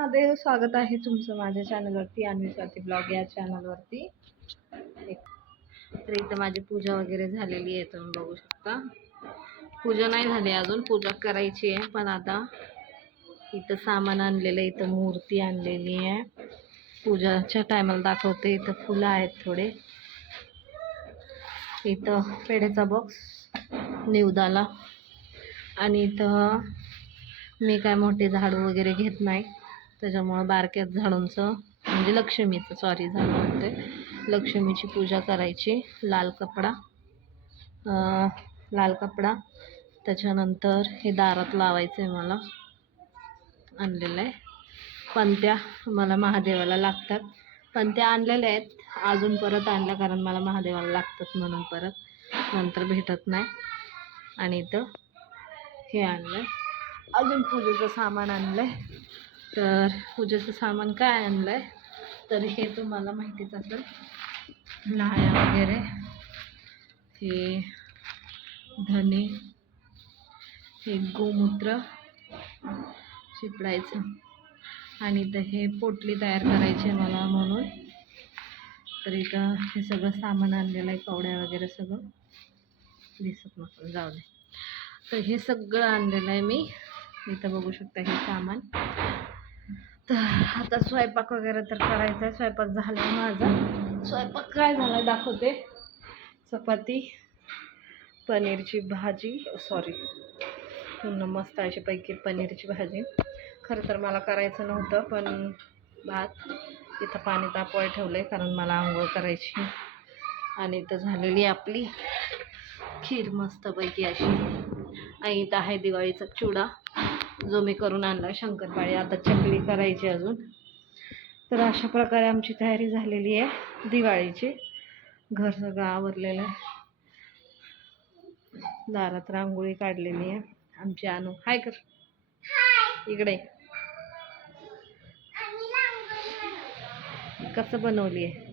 महादेव, स्वागत आहे तुमचं माझ्या चॅनलवरती अन्वी स्वाती ब्लॉग या चॅनलवरती. तर इथं माझी पूजा वगैरे झालेली आहे, तुम्ही बघू शकता. पूजा नाही झाली अजून, पूजा करायची आहे. पण आता इथं सामान आणलेलं, इथं मूर्ती आणलेली आहे. पूजाच्या टायमाला दाखवते. इथं फुलं आहेत थोडे. इथं पेढ्याचा बॉक्स निवदाला. आणि इथं मी काय मोठे झाडू वगैरे घेत नाही, त्याच्यामुळं बारक्याच झाडूंचं म्हणजे लक्ष्मीचं झाडू म्हणते, लक्ष्मीची पूजा करायची. लाल कपडा त्याच्यानंतर हे दारात लावायचं आहे. मला आणलेलं आहे. पंत्या मला महादेवाला लागतात. पंत्या आणलेल्या आहेत, अजून परत आणल्या कारण मला महादेवाला लागतात म्हणून, परत नंतर भेटत नाही. आणि इथं हे आणलंय, अजून पूजेचं सामान आणलंय. तर पूजेचं सामान काय आणलंय तर हे तुम्हाला माहितीच असेल, लाह्या वगैरे, हे धने, हे गोमूत्र शिपडायचं. आणि इथं हे पोटली तयार करायची मला म्हणून, तर इथं हे सगळं सामान आणलेलं आहे. कवड्या वगैरे सगळं दिसत नसेल, जाऊ दे. तर हे सगळं आणलेलं आहे मी. इथं बघू शकता हे सामान. तर आता स्वयंपाक वगैरे तर करायचा आहे. स्वयंपाक झाला आहे माझा. स्वयंपाक काय झाला दाखवते. चपाती, पनीरची भाजी, मस्त अशी पैकी पनीरची भाजी. खरं तर मला करायचं नव्हतं, पण भात इथं पाणी तापवायला ठेवलंय कारण मला आंघोळ करायची. आणि इथं झालेली आपली खीर मस्तपैकी अशी. आणि इथं आहे दिवाळीचा चिवडा जो मी करून आणला, शंकरपाळी. आता चकली करायची अजून. तर अशा प्रकारे आमची तयारी झालेली आहे दिवाळीची. घर सगळं आवरलेलं आहे. दारात रांगोळी काढलेली आहे. आमची आणू हाय कर इकडे. कसं बनवली आहे